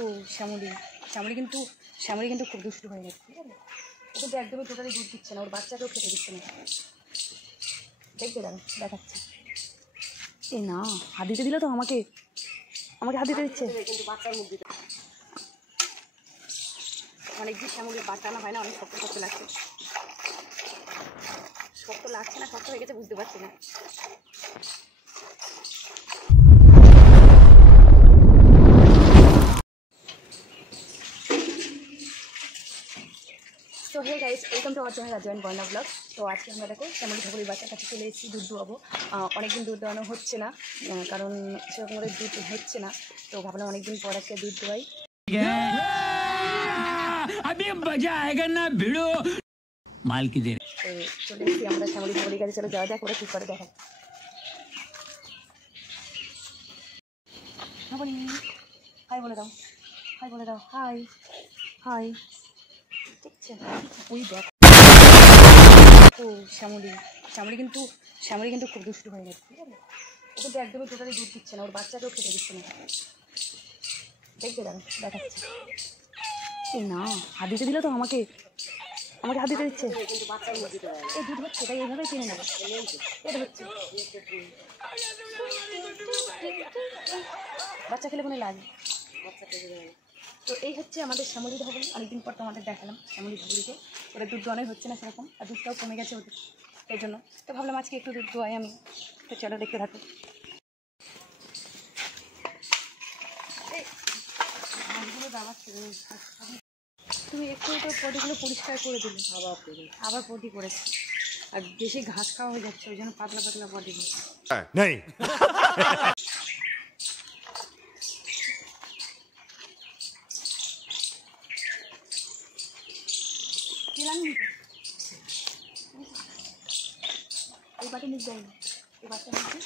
ও শ্যামলী শ্যামলী কিন্তু খুব দুষ্টু হয়ে গেছে, ঠিক আছে? ও কিন্তু একদমই টোটালি দুধ দিচ্ছে না, ওর বাচ্চাকেও খেতে দিচ্ছে না। দেখবে দাঁড়ো, দেখাচ্ছি। এ না, হাত দিতে দিল তো আমাকে হাত দিতে দিচ্ছে, কিন্তু বাচ্চার মুখ দিতে অনেকদিন শ্যামলীর বাচ্চা আনা হয় না, অনেক শক্ত লাগছে। শক্ত লাগছে না, শক্ত হয়ে গেছে বুঝতে পারছি না। তো hey guys, welcome to our channel Rajwan Barna blog. তো আজকে আমরা দেখো শ্যামলী ঠাকুরের বাচ্চার কাছে চলে এসেছি দুধ দোয়াবো। অনেকদিন দুধ দোয়ানো হচ্ছে না, কারণ সেরকম করে দুধ হচ্ছে না, তো ভাবলাম অনেকদিন পর আজকে দুধ দোয়াই। তো চলে এসেছি আমরা শ্যামলী ঠাকুরের কাছে, চলে যাওয়া যাক, ওরা কী করে দেখা। হাই বলে দাও, হাই বলে দাও, হাই হাই। দেখছেন ওই দেখ, ও শ্যামলী কিন্তু খুব দুষ্টু হয়ে গেছে, ঠিক আছে? ও কিন্তু একদমই টোটালি দুধ দিচ্ছে না, ওর বাচ্চাকেও খেতে দিচ্ছে না। দেখবে দাঁড়ো, দেখাচ্ছি। এই না, হাত দিতে দিল তো আমাকে হাত দিতে দিচ্ছে, কিন্তু বাচ্চার মুখ দিতে পারে। এই দুধ হচ্ছে, তাই এইভাবেই কিনে নেবো। এটা হচ্ছে বাচ্চা খেলে কোনো লাগে, তো এই হচ্ছে আমাদের শ্যামলী ঠাকুর। অনেকদিন পর তোমাদের দেখালাম শ্যামলী ঠাকুরকে। ওদের দুধ দোয়ানোই হচ্ছে না সেরকম, আর দুধটাও কমে গেছে ওদের, এই জন্য তো ভাবলাম আজকে একটু দুধ দোয়াই আমি। তো চলো দেখতে থাকো। তুমি একটু তো পটিগুলো পরিষ্কার করে দিলে, আবার পটি করেছি, আর বেশি ঘাস খাওয়া হয়ে যাচ্ছে, ওই জন্য পাতলা পাতলা পটিগুলো। এই বাটে মুখ দেয় না, এই বাচ্চা মুখে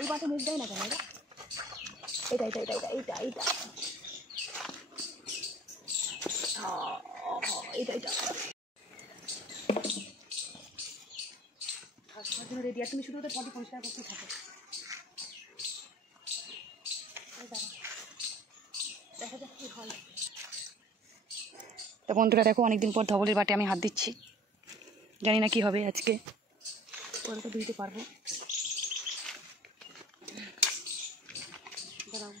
এই বাটে মুখ দেয় না কেন? এটা এটা এটা এটা এইটা এইটা এটা এটা খাওয়ার জন্য রেডি। আর তুমি শুধু ওদের পটি পরিষ্কার করতেই থাকো। দেখা যাক কি হয়। তো বন্ধুরা দেখো, অনেকদিন পর ধবলের বাটে আমি হাত দিচ্ছি, জানি না কি হবে আজকে, ওরা তো ধুইতে পারবো। দাঁড়াও,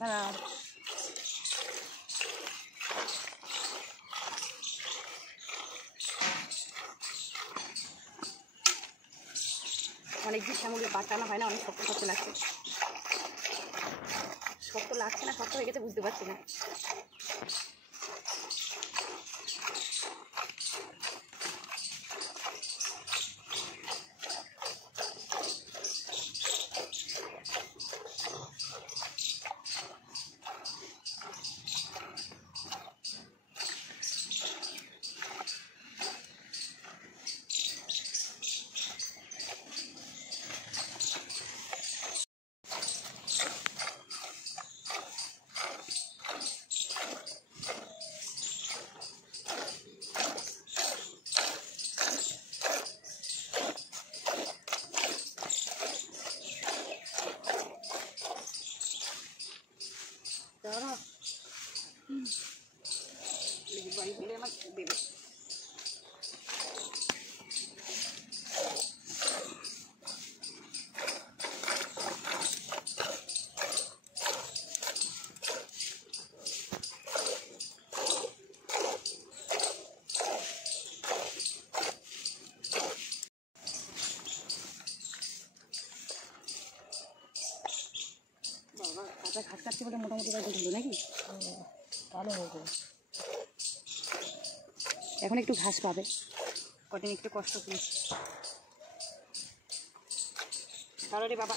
দাঁড়াও। অনেকদিন শ্যামলীর বাচ্চা আনা হয় না, অনেক শক্ত লাগছে। শক্ত লাগছে না, শক্ত হয়ে গেছে বুঝতে পারছি না। কাঁচা ঘাস কাটছে বলে মোটামুটি বাজে দিল নাকি, ভালো হবে। এখন একটু ঘাস পাবে, কদিন একটু কষ্ট পেয়েছি। ভালো রে বাবা।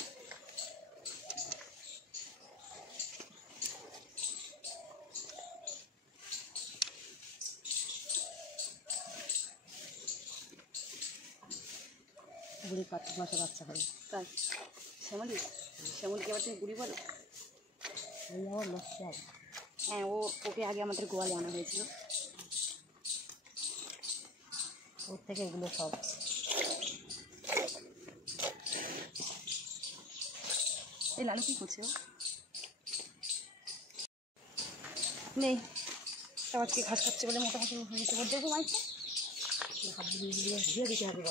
বুড়ি 5 মাসে বাচ্চা হবে। তাই শ্যামলি, শ্যামলিকে আবার তুমি বুড়ি বলো? ওই আমার লক্ষ্য হবে। হ্যাঁ, ওকে আগে আমাদের গোয়ালে আনা হয়েছিল, ওর থেকে এগুলো সব। এই লালু কী করছে? নেই, তাও আজকে ঘাস খাচ্ছে বলে মোটামুটি হয়েছে। ওর দেখো মাইক দিয়ে দিতে হবে,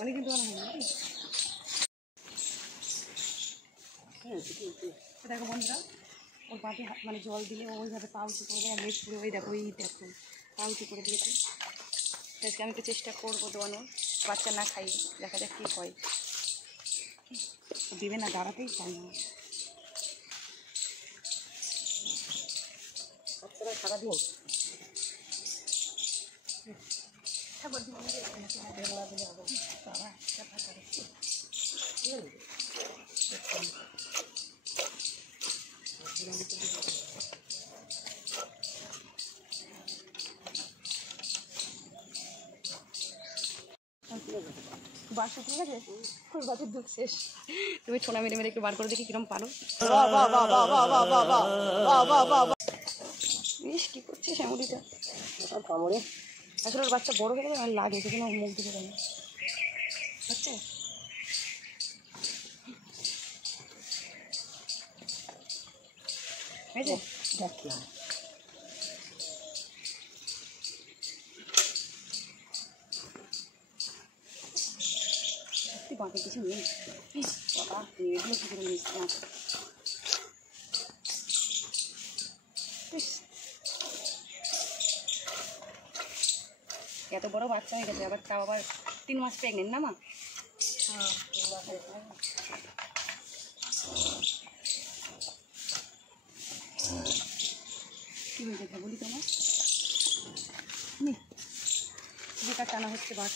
অনেক কিন্তু অনেক হয় নাকি। দেখো বন্ধুরা, ওর পাতে মানে জল দিলে ওইভাবে পা উঁচু করে দেয়, লেজ পুরো ওই দেখো, ওই দেখো পা উঁচু করে দিয়েছে। আজকে আমি একটু চেষ্টা করবো দোয়ানোর, বাচ্চা না খাই, দেখা যাক কী হয়। দিবে না, দাঁড়াতেই চাই না বাচ্চারা সারাদিন। বাসা ঠিক আছে, বাসের দুধ শেষ। তুমি ছোনা মেরে মেরে একটু বার করে দেখি কিরম পারো। ইস কি করছে শ্যামলিটা কামড়ে, আসলে ওর বাচ্চা বড় হয়ে গেলে আর লাগে, সেজন্য মুখ দিতে পারে হচ্ছে। দেখলাম সত্যি বাঁকে কিছু নেই। বাবা এগুলো কী করে নিচ্ছি না। এত বড় বাচ্চা হয়ে গেছে, আবার তাও আবার 3 মাস প্রেগনেন্ট না মা? কী হয়েছে বলি তোমার? যেটা টানা হচ্ছে বাস,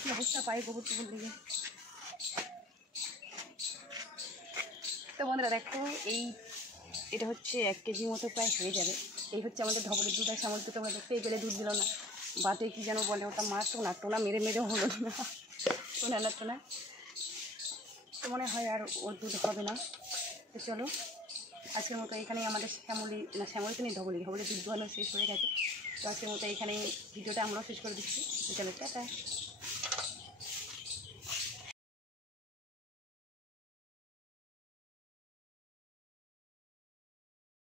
কী অবস্থা পায়ে গোবর টোবর লেগে। তো বন্ধুরা দেখো, এটা হচ্ছে 1 কেজি মতো প্রায় হয়ে যাবে। এই হচ্ছে আমাদের ধবলের দুধ। আর শ্যামল তো তোমরা দেখতেই পেলে দুধ দিল না, বাটে কি যেন বলে ওটা, মা টোনা মেরে মেরে হলো না, টোনা তো মনে হয় আর ওর দুধ হবে না। তো চলো আজকের মতো এখানেই আমাদের শ্যামলি তো নেই, ধবলের দুধ দোয়ানো শেষ হয়ে গেছে। তো আজকের মতো এখানেই ভিডিওটা আমরাও শেষ করে দিচ্ছি। চলো টাটা।